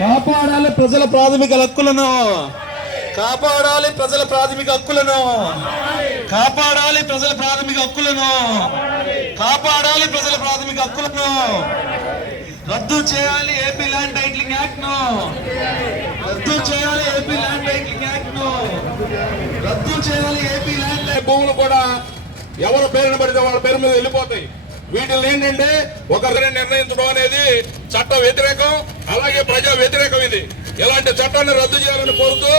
కాపాడాలి ప్రజల ప్రాథమిక హక్కులను. కాపాడాలి ప్రజల ప్రాథమిక హక్కులను. కాపాడాలి ప్రజల ప్రాథమిక హక్కులను. కాపాడాలి ప్రజల ప్రాథమిక హక్కులను. రద్దు చేయాలి ఏపీ ల్యాండ్ టైటిలింగ్ యాక్ట్ను రద్దు చేయాలి ఏపీ ల్యాండ్ టైటిలింగ్ యాక్ట్ను రద్దు చేయాలి ఏపీ ల్యాండ్ భూములు కూడా ఎవరి పేరున పడితే వాళ్ళ పేరు మీద వెళ్ళిపోతాయి. వీటిని ఏంటంటే ఒకరిని నిర్ణయించడం అనేది చట్ట వ్యతిరేకం. అలాగే ప్రజా వ్యతిరేకం ఇది ఇలాంటి చట్టాన్ని రద్దు చేయాలని కోరుతూ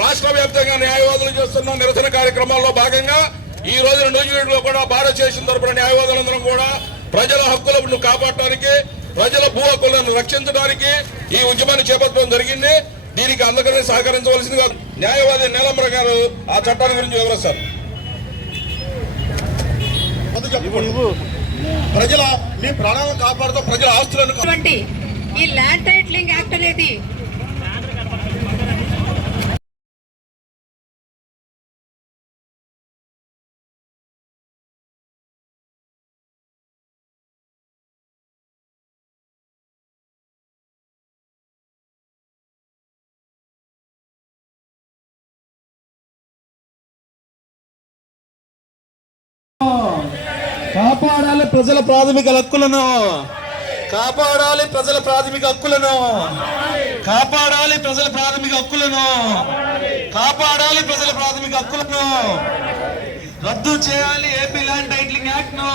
రాష్ట్ర వ్యాప్తంగా న్యాయవాదులు చేస్తున్న నిరసన కార్యక్రమాల్లో భాగంగా ఈ రోజున నూజివీడులో కూడా భారత చేసిన తరపున న్యాయవాదులందరం కూడా ప్రజల హక్కులను కాపాడటానికి ప్రజల భూ హక్కులను రక్షించడానికి ఈ ఉద్యమాన్ని చేపట్టడం జరిగింది దీనికి అందరికీ సహకరించవలసిందిగా న్యాయవాది నీలంబర గారు ఆ చట్టాన్ని గురించి వివరిస్తారు. ప్రజల మీ ప్రాణాలను కాపాడుతూ ప్రజల ఆస్తులను ఈ ల్యాండ్ టైట్లింగ్ యాక్ట్ అనేది కాపాడాలి ప్రజల ప్రాథమిక హక్కులను. కాపాడాలి ప్రజల ప్రాథమిక హక్కులను. కాపాడాలి ప్రజల ప్రాథమిక హక్కులను. కాపాడాలి ప్రజల ప్రాథమిక హక్కులను. రద్దు చేయాలి ఏపీ ల్యాండ్ టైటిలింగ్ యాక్ట్ను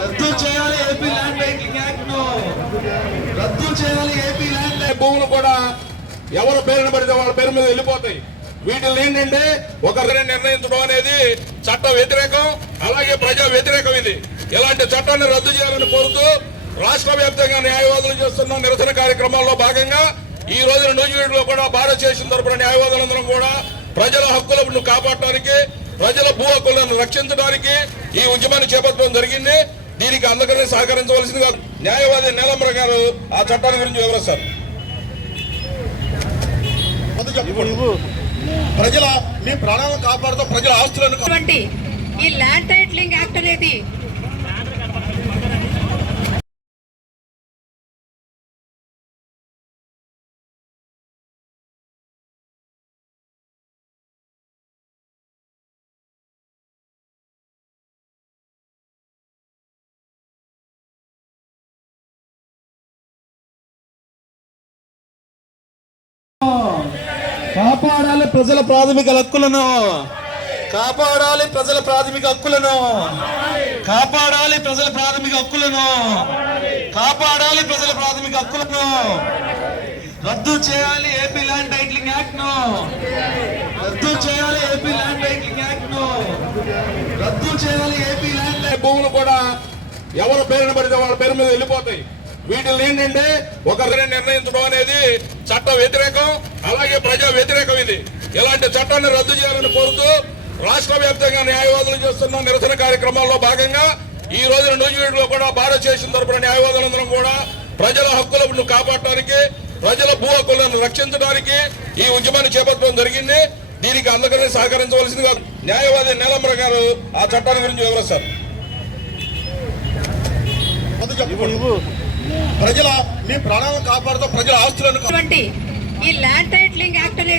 రద్దు చేయాలి ఏపీ ల్యాండ్ టైటిలింగ్ యాక్ట్ను రద్దు చేయాలి ఏపీ ల్యాండ్ భూములు కూడా ఎవరు పేరున పడితే వాళ్ళ పేరు మీద వెళ్ళిపోతాయి. వీటిని ఏంటంటే ఒకరిని నిర్ణయించడం అనేది చట్ట వ్యతిరేకం అలాగే ప్రజా వ్యతిరేకం ఇది. ఇలాంటి చట్టాన్ని రద్దు చేయాలని కోరుతూ రాష్ట్ర వ్యాప్తంగా న్యాయవాదులు చేస్తున్న నిరసన కార్యక్రమాల్లో భాగంగా ఈ రోజున నూజివీడులో కూడా భారత చేసిన తరపున న్యాయవాదులందరం కూడా ప్రజల హక్కులను కాపాడటానికి ప్రజల భూ హక్కులను రక్షించడానికి ఈ ఉద్యమాన్ని చేపట్టడం జరిగింది దీనికి అందరికీ సహకరించవలసిందిగా న్యాయవాది నీలంబర గారు ఆ చట్టాన్ని గురించి వివరిస్తారు. ప్రజల మీ ప్రాణాలను కాపాడుతూ ప్రజల ఆస్తులను ఈ ల్యాండ్ టైటిలింగ్ యాక్ట్ అనేది కాపాడాలి ప్రజల ప్రాథమిక హక్కులను. కాపాడాలి ప్రజల ప్రాథమిక హక్కులను. కాపాడాలి ప్రజల ప్రాథమిక హక్కులను. కాపాడాలి ప్రజల ప్రాథమిక హక్కులను. రద్దు చేయాలి ఏపీ ల్యాండ్ టైటిలింగ్ యాక్ట్ను రద్దు చేయాలి ఏపీ ల్యాండ్ టైటిలింగ్ యాక్ట్ను రద్దు చేయాలి ఏపీ ల్యాండ్ భూములు కూడా ఎవరి పేరున పడితే వాళ్ళ పేరు మీద వెళ్ళిపోతాయి. వీటిని ఏంటంటే ఒకరిని నిర్ణయించడం అనేది చట్ట వ్యతిరేకం. అలాగే ప్రజా వ్యతిరేకం ఇది. ఇలాంటి చట్టాన్ని రద్దు చేయాలని కోరుతూ రాష్ట్ర వ్యాప్తంగా న్యాయవాదులు చేస్తున్న నిరసన కార్యక్రమాల్లో భాగంగా ఈ రోజున నూజివీడులో కూడా భారత చేసిన తరపున న్యాయవాదులందరం కూడా ప్రజల హక్కులను కాపాడటానికి ప్రజల భూ హక్కులను రక్షించడానికి ఈ ఉద్యమాన్ని చేపట్టడం జరిగింది. దీనికి అందరికీ సహకరించవలసిందిగా న్యాయవాది నీలంబర గారు ఆ చట్టాన్ని గురించి వివరిస్తారు. ప్రజల మీ ప్రాణాలను కాపాడుతూ ప్రజల ఆస్తులను लैंड टाइटलिंग ऐक्ट अने